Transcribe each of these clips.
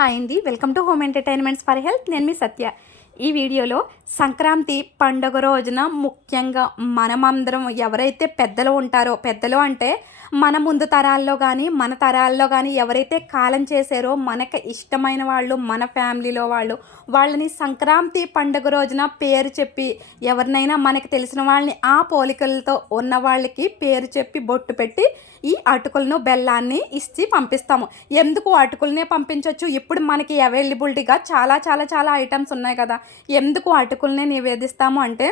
Hi అండి. Welcome to home entertainments for health. నేను మీ సత్య. ఈ వీడియోలో సంక్రాంతి పండుగ రోజున ముఖ్యంగా మనమందరం ఎవరైతే పెద్దలు ఉంటారో పెద్దలు అంటే మన ముందు తరాల్లో కానీ మన తరాల్లో కానీ ఎవరైతే కాలం చేశారో మనకు ఇష్టమైన వాళ్ళు మన ఫ్యామిలీలో వాళ్ళు వాళ్ళని సంక్రాంతి పండుగ రోజున పేరు చెప్పి ఎవరినైనా మనకు తెలిసిన వాళ్ళని ఆ పోలికలతో ఉన్న వాళ్ళకి పేరు చెప్పి బొట్టు పెట్టి ఈ అటుకులను బెల్లాన్ని ఇచ్చి పంపిస్తాము. ఎందుకు అటుకులనే పంపించవచ్చు ఇప్పుడు మనకి అవైలబిలిటీగా చాలా చాలా చాలా ఐటమ్స్ ఉన్నాయి కదా. ఎందుకు అటుకుల్ని నివేదిస్తాము అంటే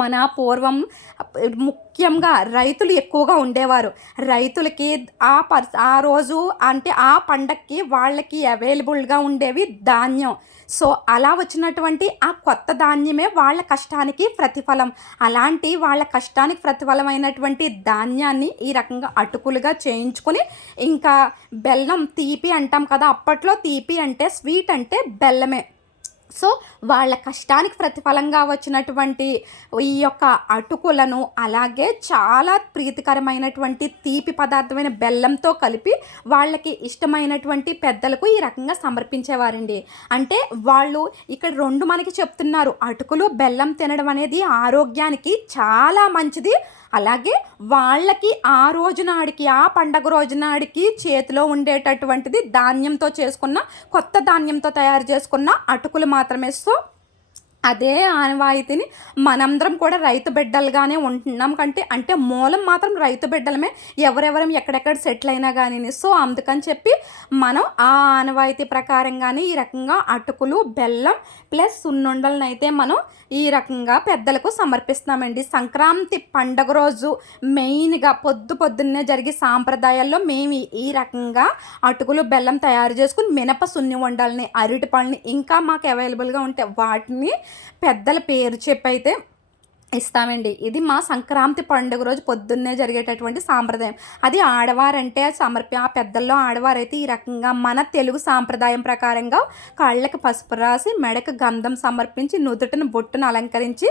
మన పూర్వం ముఖ్యంగా రైతులు ఎక్కువగా ఉండేవారు. రైతులకి ఆ పర్ ఆ రోజు అంటే ఆ పండక్కి వాళ్ళకి అవైలబుల్గా ఉండేవి ధాన్యం. సో అలా వచ్చినటువంటి ఆ కొత్త ధాన్యమే వాళ్ళ కష్టానికి ప్రతిఫలం. అలాంటి వాళ్ళ కష్టానికి ప్రతిఫలమైనటువంటి ధాన్యాన్ని ఈ రకంగా అటుకులుగా చేయించుకొని ఇంకా బెల్లం తీపి అంటాం కదా అప్పట్లో తీపి అంటే స్వీట్ అంటే బెల్లమే. సో వాళ్ళ కష్టానికి ప్రతిఫలంగా వచ్చినటువంటి ఈ యొక్క అటుకులను అలాగే చాలా ప్రీతికరమైనటువంటి తీపి పదార్థమైన బెల్లంతో కలిపి వాళ్ళకి ఇష్టమైనటువంటి పెద్దలకు ఈ రకంగా సమర్పించేవారండి. అంటే వాళ్ళు ఇక్కడ రెండు మనకి చెప్తున్నారు. అటుకులు బెల్లం తినడం అనేది ఆరోగ్యానికి చాలా మంచిది. అలాగే వాళ్ళకి ఆ రోజు నాడికి ఆ పండగ రోజు నాడికి చేతిలో ఉండేటటువంటిది ధాన్యంతో చేసుకున్న కొత్త ధాన్యంతో తయారు చేసుకున్న అటుకులు మాత్రమే. సో అదే ఆనవాయితీని మనందరం కూడా రైతు బిడ్డలుగానే ఉంటున్నాం కంటే అంటే మూలం మాత్రం రైతు బిడ్డలమే. ఎవరెవరం ఎక్కడెక్కడ సెటిల్ అయినా కానీ సో అందుకని చెప్పి మనం ఆ ఆనవాయితీ ప్రకారంగానే ఈ రకంగా అటుకులు బెల్లం ప్లస్ సున్నుండలను అయితే మనం ఈ రకంగా పెద్దలకు సమర్పిస్తున్నామండి. సంక్రాంతి పండగ రోజు మెయిన్గా పొద్దు పొద్దున్నే జరిగే సాంప్రదాయాల్లో మేము ఈ రకంగా అటుకులు బెల్లం తయారు చేసుకుని మినప సున్ని వండాలని అరటి పళ్ళని ఇంకా మాకు అవైలబుల్గా ఉంటే వాటిని పెద్దల పేరు చెప్పైతే ఇస్తామండి. ఇది మా సంక్రాంతి పండుగ రోజు పొద్దున్నే జరిగేటటువంటి సాంప్రదాయం. అది ఆడవారంటే సమర్పి ఆ పెద్దల్లో ఆడవారైతే ఈ రకంగా మన తెలుగు సాంప్రదాయం ప్రకారంగా కాళ్ళకి పసుపు రాసి మెడకు గంధం సమర్పించి నుదుటను బొట్టును అలంకరించి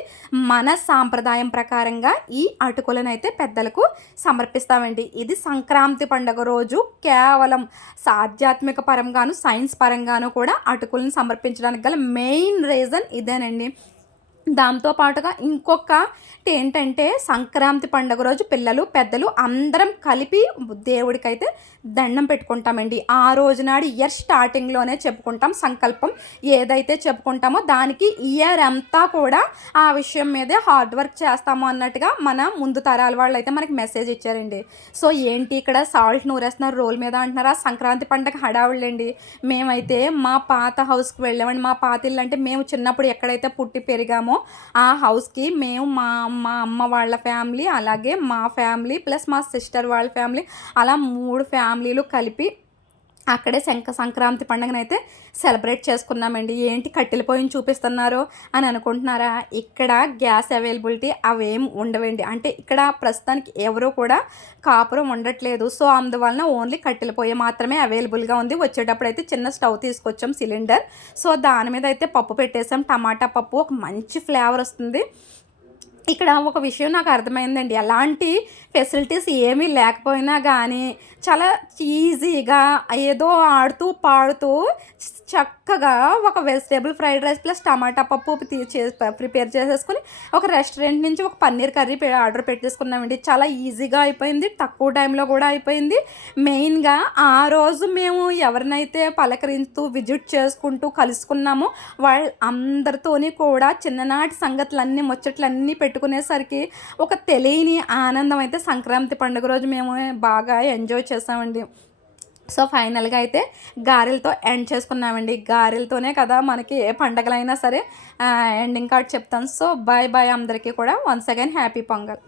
మన సాంప్రదాయం ప్రకారంగా ఈ అటుకులను అయితే పెద్దలకు సమర్పిస్తామండి. ఇది సంక్రాంతి పండుగ రోజు కేవలం ఆధ్యాత్మిక పరంగాను సైన్స్ పరంగాను కూడా అటుకులను సమర్పించడానికి గల మెయిన్ రీజన్ ఇదేనండి. దాంతో పాటుగా ఇంకొక ఏంటంటే సంక్రాంతి పండుగ రోజు పిల్లలు పెద్దలు అందరం కలిపి దేవుడికైతే దండం పెట్టుకుంటామండి. ఆ రోజు నాడు ఇయర్ స్టార్టింగ్లోనే చెప్పుకుంటాం సంకల్పం. ఏదైతే చెప్పుకుంటామో దానికి ఇయర్ అంతా కూడా ఆ విషయం మీదే హార్డ్ వర్క్ చేస్తాము అన్నట్టుగా మన ముందు తరాల వాళ్ళు అయితే మనకి మెసేజ్ ఇచ్చారండి. సో ఏంటి ఇక్కడ సాల్ట్ నూరేస్తున్నారు రోల్ మీద అంటున్నారా సంక్రాంతి పండుగ హడావుళ్ళండి. మేమైతే మా పాత హౌస్కి వెళ్ళామండి. మా పాత ఇల్లు అంటే మేము చిన్నప్పుడు ఎక్కడైతే పుట్టి పెరిగామో ఆ హౌస్కి మేము మా మా అమ్మ వాళ్ళ ఫ్యామిలీ అలాగే మా ఫ్యామిలీ ప్లస్ మా సిస్టర్ వాళ్ళ ఫ్యామిలీ అలా మూడు ఫ్యామిలీలు కలిపి అక్కడే శంక సంక్రాంతి పండుగనైతే సెలబ్రేట్ చేసుకున్నామండి. ఏంటి కట్టెల పొయ్యిని చూపిస్తున్నారు అని అనుకుంటున్నారా? ఇక్కడ గ్యాస్ అవైలబిలిటీ అవేం ఉండవండి. అంటే ఇక్కడ ప్రస్తుతానికి ఎవరు కూడా కాపురం ఉండట్లేదు. సో అందువలన ఓన్లీ కట్టెల పొయ్యి మాత్రమే అవైలబుల్గా ఉంది. వచ్చేటప్పుడు అయితే చిన్న స్టవ్ తీసుకొచ్చాం సిలిండర్. సో దాని మీద అయితే పప్పు పెట్టేసాం. టమాటా పప్పు ఒక మంచి ఫ్లేవర్ వస్తుంది. ఇక్కడ ఒక విషయం నాకు అర్థమైందండి. ఎలాంటి ఫెసిలిటీస్ ఏమీ లేకపోయినా కానీ చాలా ఈజీగా ఏదో ఆడుతూ పాడుతూ చక్కగా ఒక vegetable fried rice plus tomato పప్పు ప్రిపేర్ చేసేసుకుని ఒక రెస్టారెంట్ నుంచి ఒక పన్నీర్ కర్రీ ఆర్డర్ పెట్టేసుకున్నామండి. చాలా ఈజీగా అయిపోయింది. తక్కువ టైంలో కూడా అయిపోయింది. మెయిన్గా ఆ రోజు మేము ఎవరినైతే పలకరిస్తూ విజిట్ చేసుకుంటూ కలుసుకున్నామో వాళ్ళ అందరితోని కూడా చిన్ననాటి సంగతులన్నీ ముచ్చట్లన్నీ పెట్టుకునేసరికి ఒక తెలియని ఆనందం అయితే సంక్రాంతి పండుగ రోజు మేము బాగా ఎంజాయ్ చేసామండి. సో ఫైనల్గా అయితే గారెలతో ఎండ్ చేసుకున్నామండి. గారెలతోనే కదా మనకి ఏ పండగలైనా సరే ఎండింగ్ కార్డ్ చెప్తాను. సో బాయ్ బాయ్ అందరికీ కూడా వన్స్ అగైన్ హ్యాపీ పొంగల్.